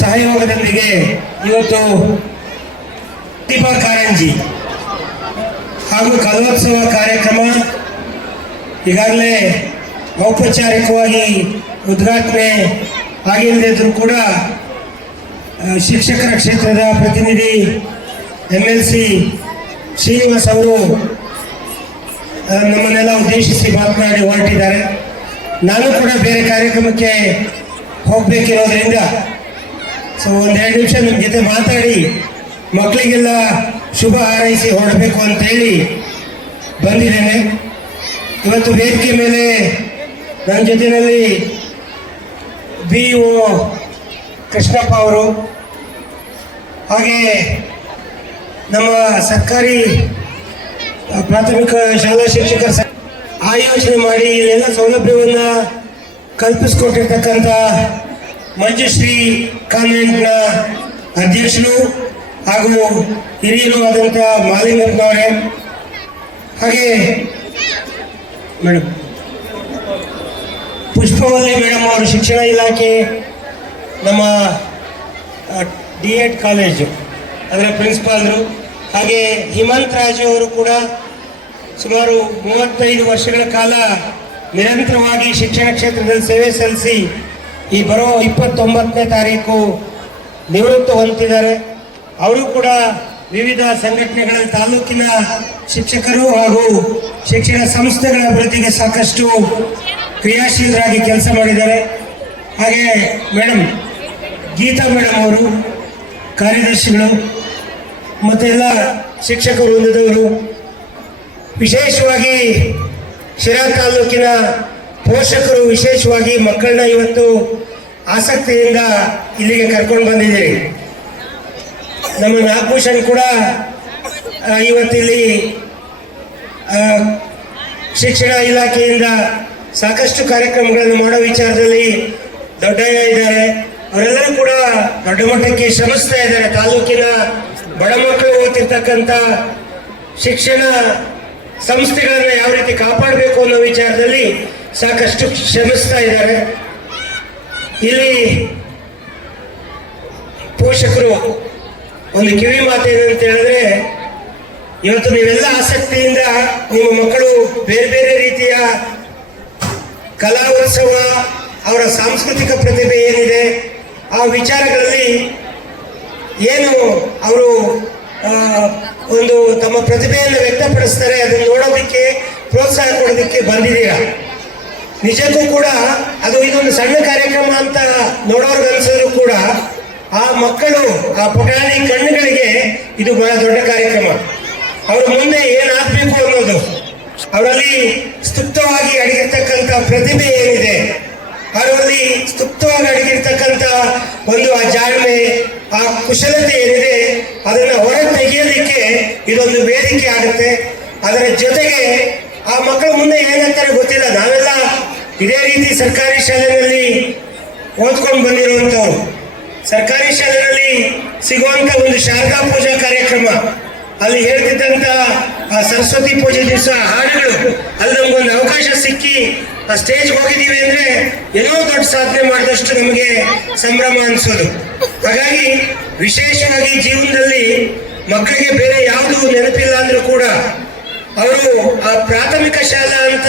ಸಹಯೋಗದೊಂದಿಗೆ ಇವತ್ತು ಪ್ರತಿಭಾ ಕಾರಂಜಿ ಹಾಗೂ ಕಲೋತ್ಸವ ಕಾರ್ಯಕ್ರಮ ಈಗಾಗಲೇ ಔಪಚಾರಿಕವಾಗಿ ಉದ್ಘಾಟನೆ ಆಗಿಲ್ಲದಿದ್ದರೂ ಕೂಡ ಶಿಕ್ಷಕರ ಕ್ಷೇತ್ರದ ಪ್ರತಿನಿಧಿ MLC ಶ್ರೀನಿವಾಸ್ ಅವರು ನಮ್ಮನ್ನೆಲ್ಲ ಉದ್ದೇಶಿಸಿ ಮಾತನಾಡಿ ಹೊರಟಿದ್ದಾರೆ. ನಾನು ಕೂಡ ಬೇರೆ ಕಾರ್ಯಕ್ರಮಕ್ಕೆ ಹೋಗಬೇಕಿರೋದ್ರಿಂದ ಒಂದೆರಡು ನಿಮಿಷ ನಿಮ್ಮ ಜೊತೆ ಮಾತಾಡಿ ಮಕ್ಕಳಿಗೆಲ್ಲ ಶುಭ ಹಾರೈಸಿ ಹೊರಡಬೇಕು ಅಂತೇಳಿ ಬಂದಿದ್ದೇನೆ. ಇವತ್ತು ವೇದಿಕೆ ಮೇಲೆ ನನ್ನ ಜೊತೆಯಲ್ಲಿ BO ಕೃಷ್ಣಪ್ಪ ಅವರು, ಹಾಗೆ ನಮ್ಮ ಸರ್ಕಾರಿ ಪ್ರಾಥಮಿಕ ಶಾಲಾ ಶಿಕ್ಷಕರ ಆಯೋಜನೆ ಮಾಡಿ ಇಲ್ಲೆಲ್ಲ ಸೌಲಭ್ಯವನ್ನು ಕಲ್ಪಿಸಿಕೊಟ್ಟಿರ್ತಕ್ಕಂಥ ಮಂಜುಶ್ರೀ ಕಾನ್ವೆಂಟ್ನ ಅಧ್ಯಕ್ಷರು ಹಾಗೂ ಹಿರಿಯರು ಆದಂಥ ಮಾಲಿಂಗಪ್ಪನವರೇ, ಹಾಗೆ ಮೇಡಮ್ ಪುಷ್ಪವಲ್ಲಿ ಮೇಡಮ್ ಅವರು ಶಿಕ್ಷಣ ಇಲಾಖೆ ನಮ್ಮ D.Ed ಕಾಲೇಜು ಅದರ ಪ್ರಿನ್ಸಿಪಾಲರು, ಹಾಗೆ ಹಿಮಂತ್ ರಾಜು ಅವರು ಕೂಡ ಸುಮಾರು 35 ವರ್ಷಗಳ ಕಾಲ ನಿರಂತರವಾಗಿ ಶಿಕ್ಷಣ ಕ್ಷೇತ್ರದಲ್ಲಿ ಸೇವೆ ಸಲ್ಲಿಸಿ ಈ ಬರೋ 29ನೇ ತಾರೀಕು ನಿವೃತ್ತ ಹೊಂದಿದ್ದಾರೆ. ಅವರು ಕೂಡ ವಿವಿಧ ಸಂಘಟನೆಗಳಲ್ಲಿ ತಾಲೂಕಿನ ಶಿಕ್ಷಕರು ಹಾಗೂ ಶಿಕ್ಷಣ ಸಂಸ್ಥೆಗಳ ಅಭಿವೃದ್ಧಿಗೆ ಸಾಕಷ್ಟು ಕ್ರಿಯಾಶೀಲರಾಗಿ ಕೆಲಸ ಮಾಡಿದ್ದಾರೆ. ಹಾಗೆ ಮೇಡಮ್ ಗೀತಾ ಮೇಡಮ್ ಅವರು ಕಾರ್ಯದರ್ಶಿಗಳು ಮತ್ತು ಎಲ್ಲ ಶಿಕ್ಷಕರು ವೃಂದದವರು, ವಿಶೇಷವಾಗಿ ಶಿರಾ ತಾಲೂಕಿನ ಪೋಷಕರು ವಿಶೇಷವಾಗಿ ಮಕ್ಕಳನ್ನ ಇವತ್ತು ಆಸಕ್ತಿಯಿಂದ ಇಲ್ಲಿಗೆ ಕರ್ಕೊಂಡು ಬಂದಿದ್ದೀರಿ. ನಮ್ಮ ನಾಗಭೂಷಣ್ ಕೂಡ ಇವತ್ತಿಲ್ಲಿ ಶಿಕ್ಷಣ ಇಲಾಖೆಯಿಂದ ಸಾಕಷ್ಟು ಕಾರ್ಯಕ್ರಮಗಳನ್ನು ಮಾಡೋ ವಿಚಾರದಲ್ಲಿ ದೊಡ್ಡಯ್ಯ ಇದ್ದಾರೆ. ಅವರೆಲ್ಲರೂ ಕೂಡ ದೊಡ್ಡ ಮಟ್ಟಕ್ಕೆ ಶ್ರಮಿಸ್ತಾ ಇದ್ದಾರೆ. ತಾಲೂಕಿನ ಬಡ ಮಕ್ಕಳು ಓದ್ತಿರ್ತಕ್ಕಂಥ ಶಿಕ್ಷಣ ಸಂಸ್ಥೆಗಳನ್ನ ಯಾವ ರೀತಿ ಕಾಪಾಡಬೇಕು ಅನ್ನೋ ವಿಚಾರದಲ್ಲಿ ಸಾಕಷ್ಟು ಶ್ರಮಿಸ್ತಾ ಇದ್ದಾರೆ. ಇಲ್ಲಿ ಪೋಷಕರು ಒಂದು ಕಿವಿ ಮಾತು ಏನಂತ ಹೇಳಿದ್ರೆ, ಇವತ್ತು ನೀವೆಲ್ಲ ಆಸಕ್ತಿಯಿಂದ ನಿಮ್ಮ ಮಕ್ಕಳು ಬೇರೆ ಬೇರೆ ರೀತಿಯ ಕಲಾ ಉತ್ಸವ, ಅವರ ಸಾಂಸ್ಕೃತಿಕ ಪ್ರತಿಭೆ ಏನಿದೆ ಆ ವಿಚಾರಗಳಲ್ಲಿ ಏನು ಅವರು ಒಂದು ತಮ್ಮ ಪ್ರತಿಭೆಯನ್ನು ವ್ಯಕ್ತಪಡಿಸ್ತಾರೆ, ಅದನ್ನು ನೋಡೋದಕ್ಕೆ ಪ್ರೋತ್ಸಾಹ ಕೊಡೋದಕ್ಕೆ ಬಂದಿದ್ದೀರಾ. ನಿಜಕ್ಕೂ ಕೂಡ ಅದು ಇದೊಂದು ಸಣ್ಣ ಕಾರ್ಯಕ್ರಮ ಅಂತ ನೋಡೋರ್ಗೆ ಅನ್ಸಿದ್ರು ಕೂಡ ಆ ಮಕ್ಕಳು ಆ ಪುಟಾಣಿ ಕಣ್ಣುಗಳಿಗೆ ಇದು ಬಹಳ ದೊಡ್ಡ ಕಾರ್ಯಕ್ರಮ. ಅವ್ರ ಮುಂದೆ ಏನಾಗಬೇಕು ಅನ್ನೋದು, ಅವರಲ್ಲಿ ಸ್ತುಪ್ತವಾಗಿ ಅಡಗಿರ್ತಕ್ಕಂಥ ಪ್ರತಿಭೆ ಏನಿದೆ, ಅವರಲ್ಲಿ ಸ್ತುಪ್ತವಾಗಿ ಅಡಗಿರ್ತಕ್ಕಂಥ ಒಂದು ಆ ಜಾಣ್ಮೆ, ಆ ಕುಶಲತೆ ಏನಿದೆ, ಅದನ್ನು ಹೊರಗೆ ತೆಗೆಯೋದಕ್ಕೆ ಇದೊಂದು ವೇದಿಕೆ ಆಗುತ್ತೆ. ಅದರ ಜೊತೆಗೆ ಆ ಮಕ್ಕಳ ಮುಂದೆ ಏನಂತಾರೆ ಗೊತ್ತಿಲ್ಲ. ನಾವೆಲ್ಲ ಇದೇ ರೀತಿ ಸರ್ಕಾರಿ ಶಾಲೆಯಲ್ಲಿ ಓದ್ಕೊಂಡು ಬಂದಿರುವಂಥವ್ರು. ಸರ್ಕಾರಿ ಶಾಲೆಯಲ್ಲಿ ಸಿಗುವಂಥ ಒಂದು ಶಾರದಾ ಪೂಜಾ ಕಾರ್ಯಕ್ರಮ, ಅಲ್ಲಿ ಹೇಳ್ತಿದ್ದಂಥ ಆ ಸರಸ್ವತಿ ಪೂಜೆ ದಿವಸ ಹಾಡುಗಳು, ಅಲ್ಲಿ ನಮ್ಗೊಂದು ಅವಕಾಶ ಸಿಕ್ಕಿ ಆ ಸ್ಟೇಜ್ ಹೋಗಿದ್ದೀವಿ ಅಂದ್ರೆ ಏನೋ ದೊಡ್ಡ ಸಾಧನೆ ಮಾಡಿದಷ್ಟು ನಮಗೆ ಸಂಭ್ರಮ ಅನ್ಸೋದು. ಹಾಗಾಗಿ ವಿಶೇಷವಾಗಿ ಜೀವನದಲ್ಲಿ ಮಕ್ಕಳಿಗೆ ಬೇರೆ ಯಾವುದು ನೆನಪಿಲ್ಲ ಅಂದ್ರೂ ಕೂಡ ಅವರು ಆ ಪ್ರಾಥಮಿಕ ಶಾಲಾ ಹಂತ,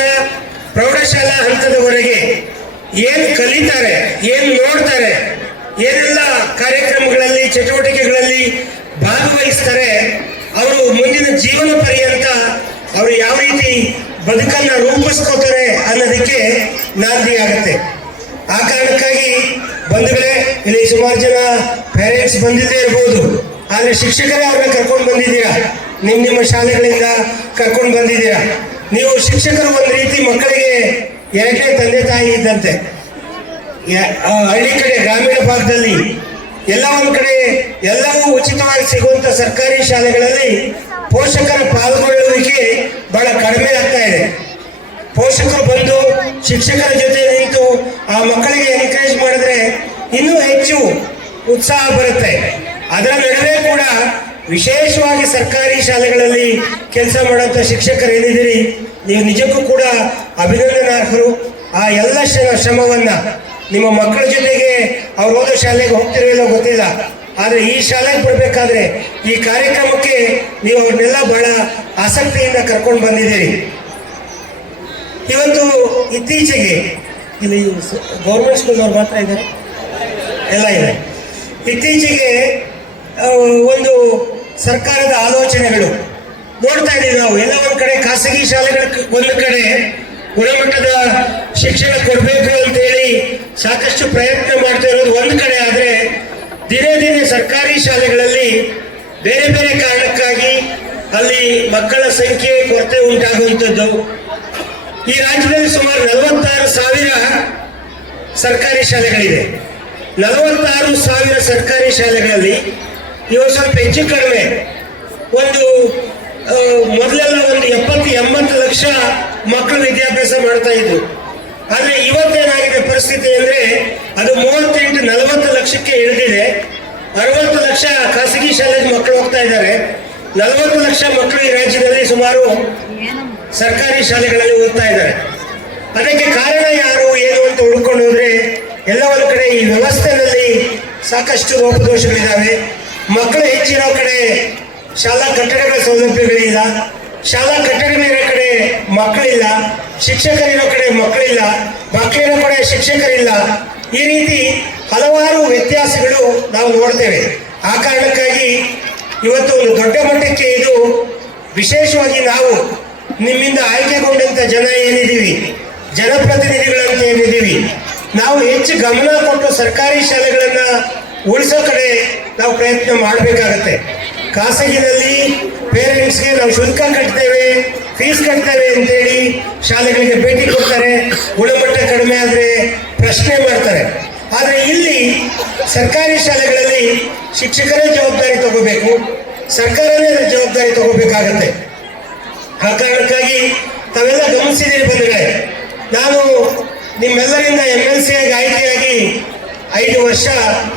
ಪ್ರೌಢಶಾಲಾ ಹಂತದವರೆಗೆ ಏನು ಕಲಿತಾರೆ, ಏನು ನೋಡ್ತಾರೆ, ಏನೆಲ್ಲ ಕಾರ್ಯಕ್ರಮಗಳಲ್ಲಿ ಚಟುವಟಿಕೆಗಳಲ್ಲಿ ಭಾಗವಹಿಸ್ತಾರೆ, ಅವರು ಮುಂದಿನ ಜೀವನ ಪರ್ಯಂತ ಅವರು ಯಾವ ರೀತಿ ಬದುಕನ್ನ ರೂಪಿಸ್ಕೋತಾರೆ ಅನ್ನೋದಕ್ಕೆ ನಾಂದಿ ಆಗುತ್ತೆ. ಆ ಕಾರಣಕ್ಕಾಗಿ ಬಂಧುಗಳೇ, ಇಲ್ಲಿ ಸುಮಾರು ಜನ ಪೇರೆಂಟ್ಸ್ ಬಂದಿದ್ದೇ ಇರ್ಬೋದು, ಆದರೆ ಶಿಕ್ಷಕರೇ ಅವ್ರನ್ನ ಕರ್ಕೊಂಡು ಬಂದಿದ್ದೀರಾ. ನಿಮ್ಮ ಶಾಲೆಗಳಿಂದ ಕರ್ಕೊಂಡು ಬಂದಿದ್ದೀರಾ. ನೀವು ಶಿಕ್ಷಕರು ಒಂದು ರೀತಿ ಮಕ್ಕಳಿಗೆ ಎರಡನೇ ತಂದೆ ತಾಯಿ ಇದ್ದಂತೆ. ಹಳ್ಳಿ ಕಡೆ ಗ್ರಾಮೀಣ ಭಾಗದಲ್ಲಿ ಎಲ್ಲ ಒಂದು ಕಡೆ ಎಲ್ಲವೂ ಉಚಿತವಾಗಿ ಸಿಗುವಂತ ಸರ್ಕಾರಿ ಶಾಲೆಗಳಲ್ಲಿ ಪೋಷಕರ ಪಾಲ್ಗೊಳ್ಳುವಿಕೆ ಬಹಳ ಕಡಿಮೆ ಆಗ್ತಾ ಇದೆ. ಪೋಷಕರು ಬಂದು ಶಿಕ್ಷಕರ ಜೊತೆ ನಿಂತು ಆ ಮಕ್ಕಳಿಗೆ ಎನ್ಕರೇಜ್ ಮಾಡಿದ್ರೆ ಇನ್ನೂ ಹೆಚ್ಚು ಉತ್ಸಾಹ ಬರುತ್ತೆ. ಅದರ ನಡುವೆ ಕೂಡ ವಿಶೇಷವಾಗಿ ಸರ್ಕಾರಿ ಶಾಲೆಗಳಲ್ಲಿ ಕೆಲಸ ಮಾಡುವಂಥ ಶಿಕ್ಷಕರು ಏನಿದ್ದೀರಿ, ನೀವು ನಿಜಕ್ಕೂ ಕೂಡ ಅಭಿನಂದನಾರ್ಹರು. ಆ ಎಲ್ಲ ಶ್ರಮವನ್ನ ನಿಮ್ಮ ಮಕ್ಕಳ ಜೊತೆಗೆ ಅವ್ರು ಓದೋ ಶಾಲೆಗೆ ಹೋಗ್ತಿರೋ ಇಲ್ಲೋ ಗೊತ್ತಿಲ್ಲ. ಆದರೆ ಈ ಶಾಲೆಗೆ ಬರಬೇಕಾದ್ರೆ ಈ ಕಾರ್ಯಕ್ರಮಕ್ಕೆ ನೀವು ಅವ್ರನ್ನೆಲ್ಲ ಬಹಳ ಆಸಕ್ತಿಯಿಂದ ಕರ್ಕೊಂಡು ಬಂದಿದ್ದೀರಿ. ಇವತ್ತು ಇತ್ತೀಚೆಗೆ ಇಲ್ಲಿ ಗೌರ್ಮೆಂಟ್ ಸ್ಕೂಲ್ನವ್ರು ಮಾತ್ರ ಇದ್ದಾರೆ, ಎಲ್ಲ ಇದೆ. ಇತ್ತೀಚೆಗೆ ಒಂದು ಸರ್ಕಾರದ ಆಲೋಚನೆಗಳು ನೋಡ್ತಾ ಇದ್ದೀವಿ ನಾವು. ಎಲ್ಲ ಒಂದು ಕಡೆ ಖಾಸಗಿ ಶಾಲೆಗಳ ಒಂದು ಕಡೆ ಗುಣಮಟ್ಟದ ಶಿಕ್ಷಣ ಕೊಡಬೇಕು ಅಂತೇಳಿ ಸಾಕಷ್ಟು ಪ್ರಯತ್ನ ಮಾಡ್ತಾ ಇರೋದು ಒಂದು ಕಡೆ. ಆದರೆ ದಿನೇ ದಿನೇ ಸರ್ಕಾರಿ ಶಾಲೆಗಳಲ್ಲಿ ಬೇರೆ ಬೇರೆ ಕಾರಣಕ್ಕಾಗಿ ಅಲ್ಲಿ ಮಕ್ಕಳ ಸಂಖ್ಯೆ ಕೊರತೆ ಉಂಟಾಗುವಂಥದ್ದು. ಈ ರಾಜ್ಯದಲ್ಲಿ ಸುಮಾರು 46,000 ಸರ್ಕಾರಿ ಶಾಲೆಗಳಿದೆ. 46,000 ಸರ್ಕಾರಿ ಶಾಲೆಗಳಲ್ಲಿ ಇವಾಗ ಸ್ವಲ್ಪ ಹೆಚ್ಚು ಕಡಿಮೆ ಒಂದು ಮೊದಲೆಲ್ಲ ಒಂದು 70-80 ಲಕ್ಷ ಮಕ್ಕಳು ವಿದ್ಯಾಭ್ಯಾಸ ಮಾಡ್ತಾ ಇದ್ರು. ಆದರೆ ಇವತ್ತೇನಾಗಿದೆ ಪರಿಸ್ಥಿತಿ ಅಂದರೆ ಅದು 38-40 ಲಕ್ಷಕ್ಕೆ ಇಳಿದಿದೆ. 60 ಲಕ್ಷ ಖಾಸಗಿ ಶಾಲೆಗೆ ಮಕ್ಕಳು ಹೋಗ್ತಾ ಇದ್ದಾರೆ. 40 ಲಕ್ಷ ಮಕ್ಕಳು ಈ ರಾಜ್ಯದಲ್ಲಿ ಸುಮಾರು ಸರ್ಕಾರಿ ಶಾಲೆಗಳಲ್ಲಿ ಓದ್ತಾ ಇದ್ದಾರೆ. ಅದಕ್ಕೆ ಕಾರಣ ಯಾರು ಏನು ಅಂತ ಹುಡ್ಕೊಂಡು ಹೋದ್ರೆ ಎಲ್ಲ ಒಂದು ಕಡೆ ಈ ವ್ಯವಸ್ಥೆಯಲ್ಲಿ ಸಾಕಷ್ಟು ಲೋಪದೋಷಗಳಿದ್ದಾವೆ. ಮಕ್ಕಳು ಹೆಚ್ಚಿರೋ ಕಡೆ ಶಾಲಾ ಕಟ್ಟಡಗಳ ಸೌಲಭ್ಯಗಳಿಲ್ಲ, ಶಾಲಾ ಕಟ್ಟಡಗಳಿರೋ ಕಡೆ ಮಕ್ಕಳಿಲ್ಲ, ಶಿಕ್ಷಕರಿರೋ ಕಡೆ ಮಕ್ಕಳಿಲ್ಲ, ಮಕ್ಕಳಿರೋ ಕಡೆ ಶಿಕ್ಷಕರಿಲ್ಲ. ಈ ರೀತಿ ಹಲವಾರು ವ್ಯತ್ಯಾಸಗಳು ನಾವು ನೋಡ್ತೇವೆ. ಆ ಕಾರಣಕ್ಕಾಗಿ ಇವತ್ತು ಒಂದು ದೊಡ್ಡ ಮಟ್ಟಕ್ಕೆ ಇದು ವಿಶೇಷವಾಗಿ ನಾವು ನಿಮ್ಮಿಂದ ಆಯ್ಕೆಗೊಂಡಂತ ಜನ ಏನಿದ್ದೀವಿ, ಜನಪ್ರತಿನಿಧಿಗಳಂತ ಏನಿದ್ದೀವಿ, ನಾವು ಹೆಚ್ಚು ಗಮನ ಕೊಟ್ಟು ಸರ್ಕಾರಿ ಶಾಲೆಗಳನ್ನ ಉಳಿಸೋ ಕಡೆ ನಾವು ಪ್ರಯತ್ನ ಮಾಡಬೇಕಾಗತ್ತೆ. ಖಾಸಗಿನಲ್ಲಿ ಪೇರೆಂಟ್ಸ್ಗೆ ನಾವು ಶುಲ್ಕ ಕಟ್ತೇವೆ, ಫೀಸ್ ಕಟ್ತೇವೆ ಅಂತೇಳಿ ಶಾಲೆಗಳಿಗೆ ಭೇಟಿ ಕೊಡ್ತಾರೆ. ಗುಣಮಟ್ಟ ಕಡಿಮೆ ಆದರೆ ಪ್ರಶ್ನೆ ಮಾಡ್ತಾರೆ. ಆದರೆ ಇಲ್ಲಿ ಸರ್ಕಾರಿ ಶಾಲೆಗಳಲ್ಲಿ ಶಿಕ್ಷಕರೇ ಜವಾಬ್ದಾರಿ ತಗೋಬೇಕು, ಸರ್ಕಾರನೇ ಜವಾಬ್ದಾರಿ ತಗೋಬೇಕಾಗತ್ತೆ. ಆ ಕಾರಣಕ್ಕಾಗಿ ತಾವೆಲ್ಲ ಗಮನಿಸಿದ್ದೀರಿ ಬಂಧುಗಳೇ, ನಾನು ನಿಮ್ಮೆಲ್ಲರಿಂದ MLC ಆಗಿ ಆಯ್ಕೆಯಾಗಿ 5 ವರ್ಷ,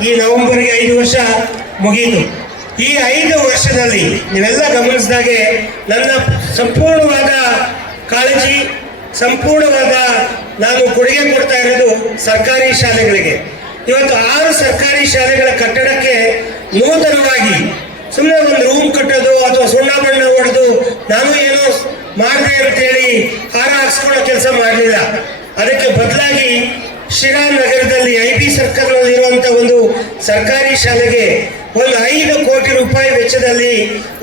ಈ ನವೆಂಬರ್ಗೆ 5 ವರ್ಷ ಮುಗಿಯಿತು. ಈ 5 ವರ್ಷದಲ್ಲಿ ನೀವೆಲ್ಲ ಗಮನಿಸಿದಾಗೆ ನನ್ನ ಸಂಪೂರ್ಣವಾದ ಕಾಳಜಿ, ಸಂಪೂರ್ಣವಾದ ನಾನು ಕೊಡುಗೆ ಕೊಡ್ತಾ ಇರೋದು ಸರ್ಕಾರಿ ಶಾಲೆಗಳಿಗೆ. ಇವತ್ತು 6 ಸರ್ಕಾರಿ ಶಾಲೆಗಳ ಕಟ್ಟಡಕ್ಕೆ ನೂತನವಾಗಿ ಸುಮ್ಮನೆ ಒಂದು ರೂಮ್ ಕಟ್ಟೋದು ಅಥವಾ ಸುಣ್ಣ ಬಣ್ಣ ಹೊಡೆದು ನಾನು ಏನೋ ಮಾಡಿದೆ ಅಂತೇಳಿ ಹಾರ ಹಾಕ್ಸ್ಕೊಳ್ಳೋ ಕೆಲಸ ಮಾಡಲಿಲ್ಲ. ಅದಕ್ಕೆ ಬದಲಾಗಿ ಶಿರಾ ನಗರದಲ್ಲಿ IB ಸರ್ಕಲ್ನಲ್ಲಿ ಇರುವಂತ ಒಂದು ಸರ್ಕಾರಿ ಶಾಲೆಗೆ ಒಂದು 5 ಕೋಟಿ ರೂಪಾಯಿ ವೆಚ್ಚದಲ್ಲಿ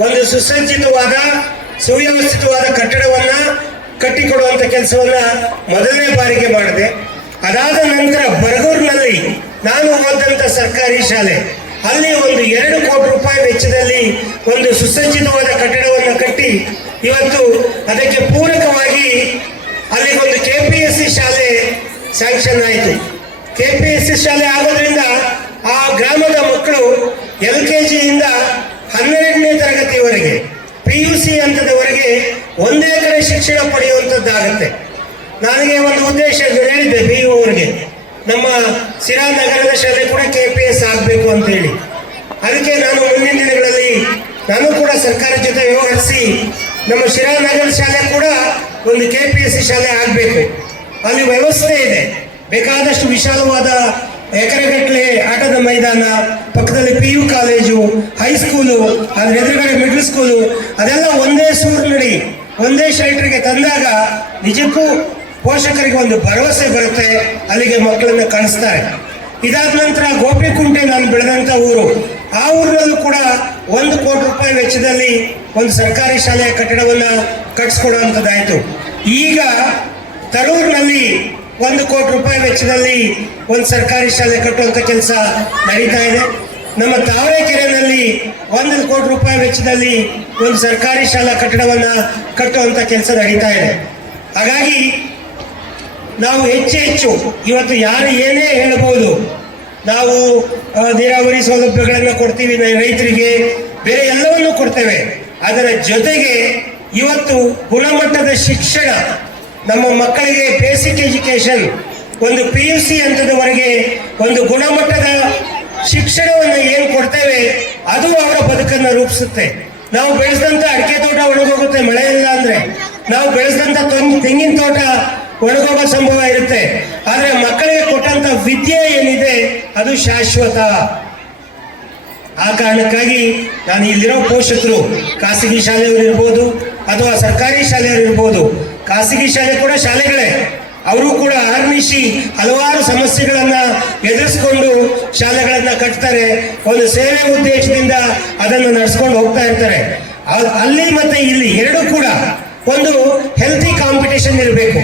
ಒಂದು ಸುಸಜ್ಜಿತವಾದ ಸುವ್ಯವಸ್ಥಿತವಾದ ಕಟ್ಟಡವನ್ನ ಕಟ್ಟಿಕೊಡುವಂತ ಕೆಲಸವನ್ನ ಮೊದಲನೇ ಬಾರಿಗೆ ಮಾಡಿದೆ. ಅದಾದ ನಂತರ ಬರಗೂರಿನಲ್ಲಿ ನಾನು ಓದಂತ ಸರ್ಕಾರಿ ಶಾಲೆ, ಅಲ್ಲಿ ಒಂದು 2 ಕೋಟಿ ರೂಪಾಯಿ ವೆಚ್ಚದಲ್ಲಿ ಒಂದು ಸುಸಜ್ಜಿತವಾದ ಕಟ್ಟಡವನ್ನು ಕಟ್ಟಿ ಇವತ್ತು ಅದಕ್ಕೆ ಪೂರಕವಾಗಿ ಅಲ್ಲಿಗೊಂದು KPSC ಶಾಲೆ ಸ್ಯಾಂಕ್ಷನ್ ಆಯಿತು. KPSC ಶಾಲೆ ಆಗೋದ್ರಿಂದ ಆ ಗ್ರಾಮದ ಮಕ್ಕಳು LKG ಇಂದ 12ನೇ ತರಗತಿವರೆಗೆ PUC ಹಂತದವರೆಗೆ ಒಂದೇ ಕಡೆ ಶಿಕ್ಷಣ ಪಡೆಯುವಂಥದ್ದಾಗತ್ತೆ. ನನಗೆ ಒಂದು ಉದ್ದೇಶ ಹೇಳಿದ್ದೆ BU ಅವರಿಗೆ, ನಮ್ಮ ಸಿರಾ ನಗರದ ಶಾಲೆ ಕೂಡ KPS ಆಗಬೇಕು ಅಂತ ಹೇಳಿ. ಅದಕ್ಕೆ ನಾನು ಮುಂದಿನ ದಿನಗಳಲ್ಲಿ ನಾನು ಕೂಡ ಸರ್ಕಾರದ ಜೊತೆ ವ್ಯವಹರಿಸಿ ನಮ್ಮ ಶಿರಾ ನಗರದ ಶಾಲೆ ಕೂಡ ಒಂದು KPSC ಶಾಲೆ ಆಗಬೇಕು. ಅಲ್ಲಿ ವ್ಯವಸ್ಥೆ ಇದೆ, ಬೇಕಾದಷ್ಟು ವಿಶಾಲವಾದ ಎಕರೆಗಟ್ಟಲೆ ಆಟದ ಮೈದಾನ, ಪಕ್ಕದಲ್ಲಿ PU ಕಾಲೇಜು, ಹೈಸ್ಕೂಲು, ಅದ್ರ ಎದುರುಗಡೆ ಮಿಡ್ಲ್ ಸ್ಕೂಲು, ಅದೆಲ್ಲ ಒಂದೇ ಸೂರಿನಡಿ ಒಂದೇ ಶೆಲ್ಟರ್ಗೆ ತಂದಾಗ ನಿಜಕ್ಕೂ ಪೋಷಕರಿಗೆ ಒಂದು ಭರವಸೆ ಬರುತ್ತೆ, ಅಲ್ಲಿಗೆ ಮಕ್ಕಳನ್ನ ಕಳಿಸ್ತಾರೆ. ಇದಾದ ನಂತರ ಗೋಪಿಕುಂಟೆ ನಾನು ಬೆಳೆದಂಥ ಊರು, ಆ ಊರಿನಲ್ಲೂ ಕೂಡ 1 ಕೋಟಿ ರೂಪಾಯಿ ವೆಚ್ಚದಲ್ಲಿ ಒಂದು ಸರ್ಕಾರಿ ಶಾಲೆಯ ಕಟ್ಟಡವನ್ನು ಕಟ್ಟಿಸ್ಕೊಡುವಂಥದ್ದಾಯಿತು. ಈಗ ತರೂರಿನಲ್ಲಿ 1 ಕೋಟಿ ರೂಪಾಯಿ ವೆಚ್ಚದಲ್ಲಿ ಒಂದು ಸರ್ಕಾರಿ ಶಾಲೆ ಕಟ್ಟುವಂಥ ಕೆಲಸ ನಡೀತಾ ಇದೆ. ನಮ್ಮ ತಾವರೆಕೆರೆಯಲ್ಲಿ 1 ಕೋಟಿ ರೂಪಾಯಿ ವೆಚ್ಚದಲ್ಲಿ ಒಂದು ಸರ್ಕಾರಿ ಶಾಲಾ ಕಟ್ಟಡವನ್ನು ಕಟ್ಟುವಂಥ ಕೆಲಸ ನಡೀತಾ ಇದೆ. ಹಾಗಾಗಿ ನಾವು ಹೆಚ್ಚು ಇವತ್ತು ಯಾರು ಏನೇ ಹೇಳ್ಬೋದು, ನಾವು ನೀರಾವರಿ ಸೌಲಭ್ಯಗಳನ್ನು ಕೊಡ್ತೀವಿ ರೈತರಿಗೆ, ಬೇರೆ ಎಲ್ಲವನ್ನೂ ಕೊಡ್ತೇವೆ. ಅದರ ಜೊತೆಗೆ ಇವತ್ತು ಗುಣಮಟ್ಟದ ಶಿಕ್ಷಣ ನಮ್ಮ ಮಕ್ಕಳಿಗೆ ಬೇಸಿಕ್ ಎಜುಕೇಶನ್ ಒಂದು PUC ಹಂತದವರೆಗೆ ಒಂದು ಗುಣಮಟ್ಟದ ಶಿಕ್ಷಣವನ್ನು ಏನು ಕೊಡ್ತೇವೆ ಅದು ಅವರ ಬದುಕನ್ನು ರೂಪಿಸುತ್ತೆ. ನಾವು ಬೆಳೆಸಿದಂಥ ಅಡಿಕೆ ತೋಟ ಒಣಗೋಗುತ್ತೆ ಮಳೆ ಇಲ್ಲ ಅಂದ್ರೆ, ನಾವು ಬೆಳೆಸಿದಂಥ ತೆಂಗಿನ ತೋಟ ಒಣಗೋಗೋ ಸಂಭವ ಇರುತ್ತೆ. ಆದ್ರೆ ಮಕ್ಕಳಿಗೆ ಕೊಟ್ಟಂತ ವಿದ್ಯೆ ಏನಿದೆ ಅದು ಶಾಶ್ವತ. ಆ ಕಾರಣಕ್ಕಾಗಿ ನಾನು ಇಲ್ಲಿರೋ ಪೋಷಕರು, ಖಾಸಗಿ ಶಾಲೆಯವರು ಇರ್ಬೋದು ಅಥವಾ ಸರ್ಕಾರಿ ಶಾಲೆಯವರು ಇರ್ಬೋದು, ಖಾಸಗಿ ಶಾಲೆ ಕೂಡ ಶಾಲೆಗಳೇ, ಅವರು ಕೂಡ ಆರ್ನಿಶಿ ಹಲವಾರು ಸಮಸ್ಯೆಗಳನ್ನ ಎದುರಿಸ್ಕೊಂಡು ಶಾಲೆಗಳನ್ನ ಕಟ್ತಾರೆ. ಒಂದು ಸೇವೆ ಉದ್ದೇಶದಿಂದ ಅದನ್ನು ನಡೆಸ್ಕೊಂಡು ಹೋಗ್ತಾ ಇರ್ತಾರೆ. ಅಲ್ಲಿ ಮತ್ತೆ ಇಲ್ಲಿ ಎರಡೂ ಕೂಡ ಒಂದು ಹೆಲ್ತಿ ಕಾಂಪಿಟೇಷನ್ ಇರಬೇಕು,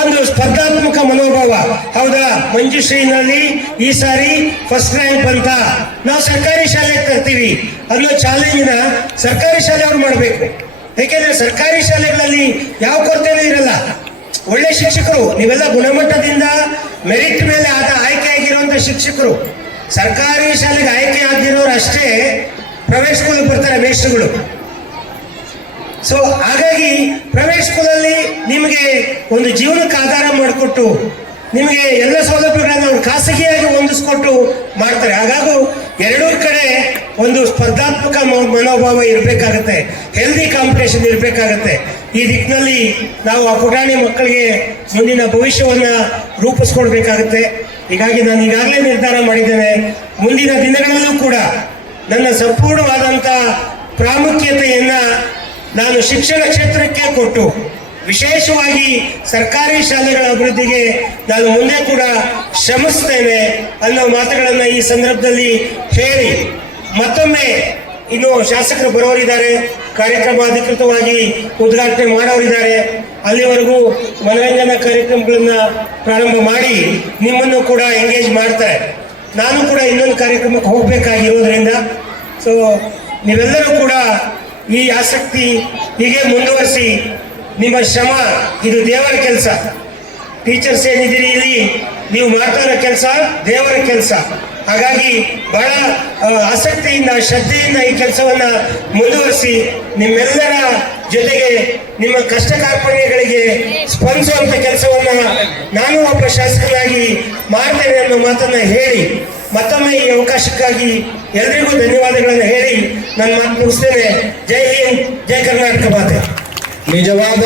ಒಂದು ಸ್ಪರ್ಧಾತ್ಮಕ ಮನೋಭಾವ. ಹೌದಾ, ಮಂಜುಶ್ರೀನಲ್ಲಿ ಈ ಸಾರಿ ಫಸ್ಟ್ ರ್ಯಾಂಕ್ ಬಂತ, ನಾವು ಸರ್ಕಾರಿ ಶಾಲೆಗೆ ತರ್ತೀವಿ ಅನ್ನೋ ಚಾಲೆಂಜ್ನ ಸರ್ಕಾರಿ ಶಾಲೆಯವರು ಮಾಡಬೇಕು. ಯಾಕೆಂದ್ರೆ ಸರ್ಕಾರಿ ಶಾಲೆಗಳಲ್ಲಿ ಯಾವ ಕೊರತೆನೂ ಇರಲ್ಲ. ಒಳ್ಳೆ ಶಿಕ್ಷಕರು, ನೀವೆಲ್ಲ ಗುಣಮಟ್ಟದಿಂದ ಮೆರಿಟ್ ಮೇಲೆ ಆಯ್ಕೆ ಆಗಿರುವಂತ ಶಿಕ್ಷಕರು. ಸರ್ಕಾರಿ ಶಾಲೆಗೆ ಆಯ್ಕೆ ಆಗಿರೋರು ಅಷ್ಟೇ ಪ್ರೈವೇಟ್ ಸ್ಕೂಲ್ಗೆ ಬರ್ತಾರೆ ಮೇಷ್ಟ್ರುಗಳು. ಸೊ ಹಾಗಾಗಿ ಪ್ರೈವೇಟ್ ಸ್ಕೂಲಲ್ಲಿ ನಿಮಗೆ ಒಂದು ಜೀವನಕ್ಕೆ ಆಧಾರ ಮಾಡಿಕೊಟ್ಟು ನಿಮಗೆ ಎಲ್ಲ ಸೌಲಭ್ಯಗಳನ್ನು ಅವ್ರು ಖಾಸಗಿಯಾಗಿ ಹೊಂದಿಸ್ಕೊಟ್ಟು ಮಾಡ್ತಾರೆ. ಹಾಗಾಗಿ ಎರಡೂ ಕಡೆ ಒಂದು ಸ್ಪರ್ಧಾತ್ಮಕ ಮನೋಭಾವ ಇರಬೇಕಾಗತ್ತೆ, ಹೆಲ್ದಿ ಕಾಂಪಿಟೇಷನ್ ಇರಬೇಕಾಗತ್ತೆ. ಈ ದಿಕ್ಕಿನಲ್ಲಿ ನಾವು ಆ ಪುಟಾಣಿ ಮಕ್ಕಳಿಗೆ ಮುಂದಿನ ಭವಿಷ್ಯವನ್ನ ರೂಪಿಸ್ಕೊಡ್ಬೇಕಾಗತ್ತೆ. ಹೀಗಾಗಿ ನಾನು ಈಗಾಗಲೇ ನಿರ್ಧಾರ ಮಾಡಿದ್ದೇನೆ, ಮುಂದಿನ ದಿನಗಳಲ್ಲೂ ಕೂಡ ನನ್ನ ಸಂಪೂರ್ಣವಾದಂಥ ಪ್ರಾಮುಖ್ಯತೆಯನ್ನ ನಾನು ಶಿಕ್ಷಣ ಕ್ಷೇತ್ರಕ್ಕೆ ಕೊಟ್ಟು ವಿಶೇಷವಾಗಿ ಸರ್ಕಾರಿ ಶಾಲೆಗಳ ಅಭಿವೃದ್ಧಿಗೆ ನಾನು ಮುಂದೆ ಕೂಡ ಶ್ರಮಿಸ್ತೇನೆ ಅನ್ನೋ ಮಾತುಗಳನ್ನು ಈ ಸಂದರ್ಭದಲ್ಲಿ ಹೇಳಿ, ಮತ್ತೊಮ್ಮೆ ಇನ್ನು ಶಾಸಕರು ಬರೋರಿದ್ದಾರೆ, ಕಾರ್ಯಕ್ರಮ ಅಧಿಕೃತವಾಗಿ ಉದ್ಘಾಟನೆ ಮಾಡೋರಿದ್ದಾರೆ. ಅಲ್ಲಿವರೆಗೂ ಮನರಂಜನಾ ಕಾರ್ಯಕ್ರಮಗಳನ್ನ ಪ್ರಾರಂಭ ಮಾಡಿ ನಿಮ್ಮನ್ನು ಕೂಡ ಎಂಗೇಜ್ ಮಾಡ್ತಾರೆ. ನಾನು ಕೂಡ ಇನ್ನೊಂದು ಕಾರ್ಯಕ್ರಮಕ್ಕೆ ಹೋಗಬೇಕಾಗಿರೋದ್ರಿಂದ ಸೊ ನೀವೆಲ್ಲರೂ ಕೂಡ ಈ ಆಸಕ್ತಿ ಹೀಗೆ ಮುಂದುವರಿಸಿ. ನಿಮ್ಮ ಶ್ರಮ ಇದು ದೇವರ ಕೆಲಸ. ಟೀಚರ್ಸ್ ಏನಿದ್ದೀರಿ ಇಲ್ಲಿ, ನೀವು ಮಾಡ್ತಾ ಇರೋ ಕೆಲಸ ದೇವರ ಕೆಲಸ. ಹಾಗಾಗಿ ಬಹಳ ಆಸಕ್ತಿಯಿಂದ ಶ್ರದ್ಧೆಯಿಂದ ಈ ಕೆಲಸವನ್ನ ಮುಂದುವರಿಸಿ ನಿಮ್ಮೆಲ್ಲರ ಜೊತೆಗೆ ನಿಮ್ಮ ಕಷ್ಟ ಕಾರ್ಪಣ್ಯಗಳಿಗೆ ಸ್ಪಂದಿಸುವಂತ ಕೆಲಸವನ್ನ ನಾನು ಒಬ್ಬ ಶಾಸಕನಾಗಿ ಮಾಡ್ತೇನೆ ಅನ್ನೋ ಮಾತನ್ನ ಹೇಳಿ ಮತ್ತೊಮ್ಮೆ ಈ ಅವಕಾಶಕ್ಕಾಗಿ ಎಲ್ರಿಗೂ ಧನ್ಯವಾದಗಳನ್ನು ಹೇಳಿ ನನ್ನ ಮಾತು ಮುಗಿಸ್ತೇನೆ. ಜೈ ಹಿಂದ್, ಜೈ ಕರ್ನಾಟಕ ಮಾತೆ. ನಿಜವಾದ